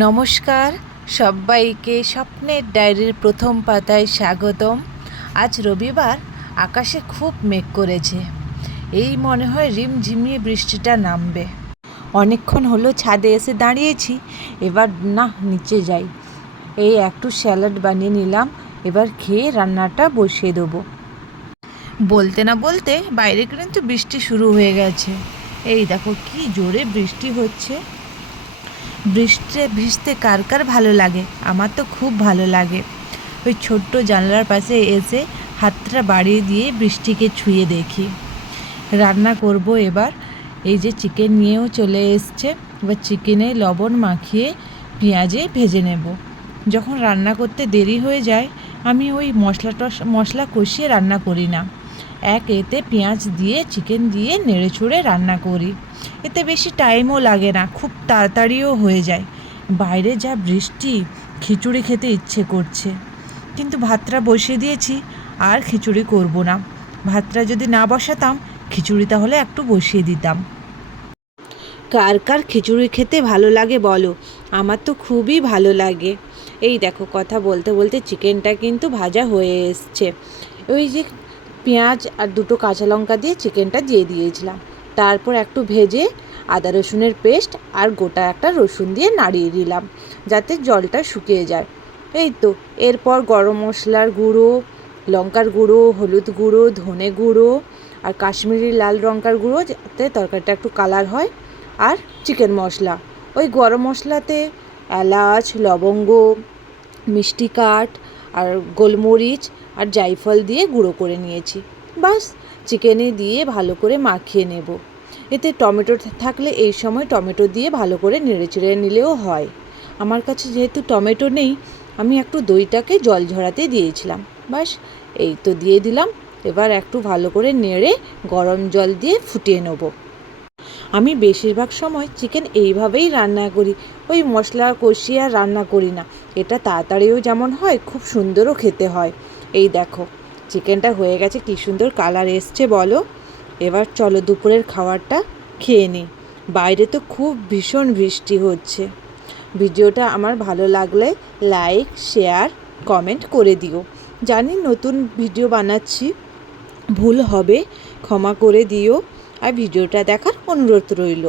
নমস্কার সবাইকে, স্বপ্নের ডায়েরির প্রথম পাতায় স্বাগতম। আজ রবিবার, আকাশে খুব মেঘ করেছে। এই মনে হয় রিমঝিমিয়ে বৃষ্টিটা নামবে। অনেকক্ষণ হলো ছাদে এসে দাঁড়িয়েছি, এবার না নিচে যাই। এই একটু স্যালাড বানিয়ে নিলাম, এবার খেয়ে রান্নাটা বসিয়ে দেবো। বলতে না বলতে বাইরে কিন্তু বৃষ্টি শুরু হয়ে গেছে। এই দেখো কি জোরে বৃষ্টি হচ্ছে। বৃষ্টিতে ভিজতে কার কার ভালো লাগে? আমার তো খুব ভালো লাগে। ওই ছোট্ট জানলার পাশে এসে হাতটা বাড়িয়ে দিয়ে বৃষ্টিকে ছুঁয়ে দেখি। রান্না করব এবার। এই যে চিকেন নিয়েও চলে এসছে, এবার চিকেনে লবণ মাখিয়ে পেঁয়াজে ভেজে নেব। যখন রান্না করতে দেরি হয়ে যায়, আমি ওই মশলা কষিয়ে রান্না করি না, এতে পেঁয়াজ দিয়ে চিকেন দিয়ে নেড়ে ছুড়ে রান্না করি। এতে বেশি টাইমও লাগে না, খুব তাড়াতাড়িও হয়ে যায়। বাইরে যা বৃষ্টি, খিচুড়ি খেতে ইচ্ছে করছে, কিন্তু ভাতটা বসিয়ে দিয়েছি, আর খিচুড়ি করব না। ভাতটা যদি না বসাতাম, খিচুড়ি তাহলে একটু বসিয়ে দিতাম। কার কার খিচুড়ি খেতে ভালো লাগে বলো? আমার তো খুবই ভালো লাগে। এই দেখো, কথা বলতে বলতে চিকেনটা কিন্তু ভাজা হয়ে এসছে। ওই যে পেঁয়াজ আর দুটো কাঁচা লঙ্কা দিয়ে চিকেনটা দিয়ে দিয়েছিলাম, তারপর একটু ভেজে আদা রসুনের পেস্ট আর গোটা একটা রসুন দিয়ে নাড়িয়ে দিলাম, যাতে জলটা শুকিয়ে যায়। এই তো, এরপর গরম মশলার গুঁড়ো, লঙ্কার গুঁড়ো, হলুদ গুঁড়ো, ধনে গুঁড়ো আর কাশ্মীরি লাল লঙ্কার গুঁড়ো, যাতে তরকারিটা একটু কালার হয়, আর চিকেন মশলা। ওই গরম মশলাতে এলাচ, লবঙ্গ, মিষ্টি কাঠ আর গোলমরিচ আর জায়ফল দিয়ে গুঁড়ো করে নিয়েছি। বাস, চিকেনে দিয়ে ভালো করে মাখিয়ে নেব। এতে টমেটো থাকলে এই সময় টমেটো দিয়ে ভালো করে নেড়ে চেড়ে নিলেও হয়। আমার কাছে যেহেতু টমেটো নেই, আমি একটু দইটাকে জল ঝরাতে দিয়েছিলাম। বাস, এই তো দিয়ে দিলাম। এবার একটু ভালো করে নেড়ে গরম জল দিয়ে ফুটিয়ে নেব। আমি বেশিরভাগ সময় চিকেন এইভাবেই রান্না করি, ওই মশলা কষিয়ে আর রান্না করি না। এটা তাড়াতাড়িও যেমন হয়, খুব সুন্দরও খেতে হয়। এই দেখো, চিকেনটা হয়ে গেছে, কী সুন্দর কালার এসছে বলো। এবার চলো দুপুরের খাবারটা খেয়ে নিই। বাইরে তো খুব ভীষণ বৃষ্টি হচ্ছে। ভিডিওটা আমার ভালো লাগলে লাইক, শেয়ার, কমেন্ট করে দিও। জানি নতুন ভিডিও বানাচ্ছি, ভুল হবে, ক্ষমা করে দিও। আর ভিডিওটা দেখার অনুরোধ রইল।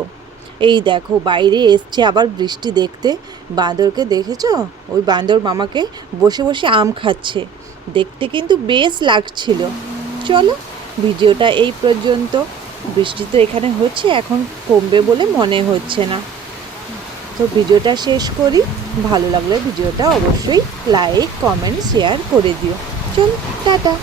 এই দেখো, বাইরে এসছে আবার বৃষ্টি দেখতে। বাঁদরকে দেখেছো? ওই বাঁদর মামাকে বসে বসে আম খাচ্ছে, দেখতে কিন্তু বেশ লাগছিল। চলো, ভিডিওটা এই পর্যন্ত। বৃষ্টি তো এখানে হচ্ছে, এখন কমবে বলে মনে হচ্ছে না। তো ভিডিওটা শেষ করি। ভালো লাগলে ভিডিওটা অবশ্যই লাইক, কমেন্ট, শেয়ার করে দিও। চলো, টাটা।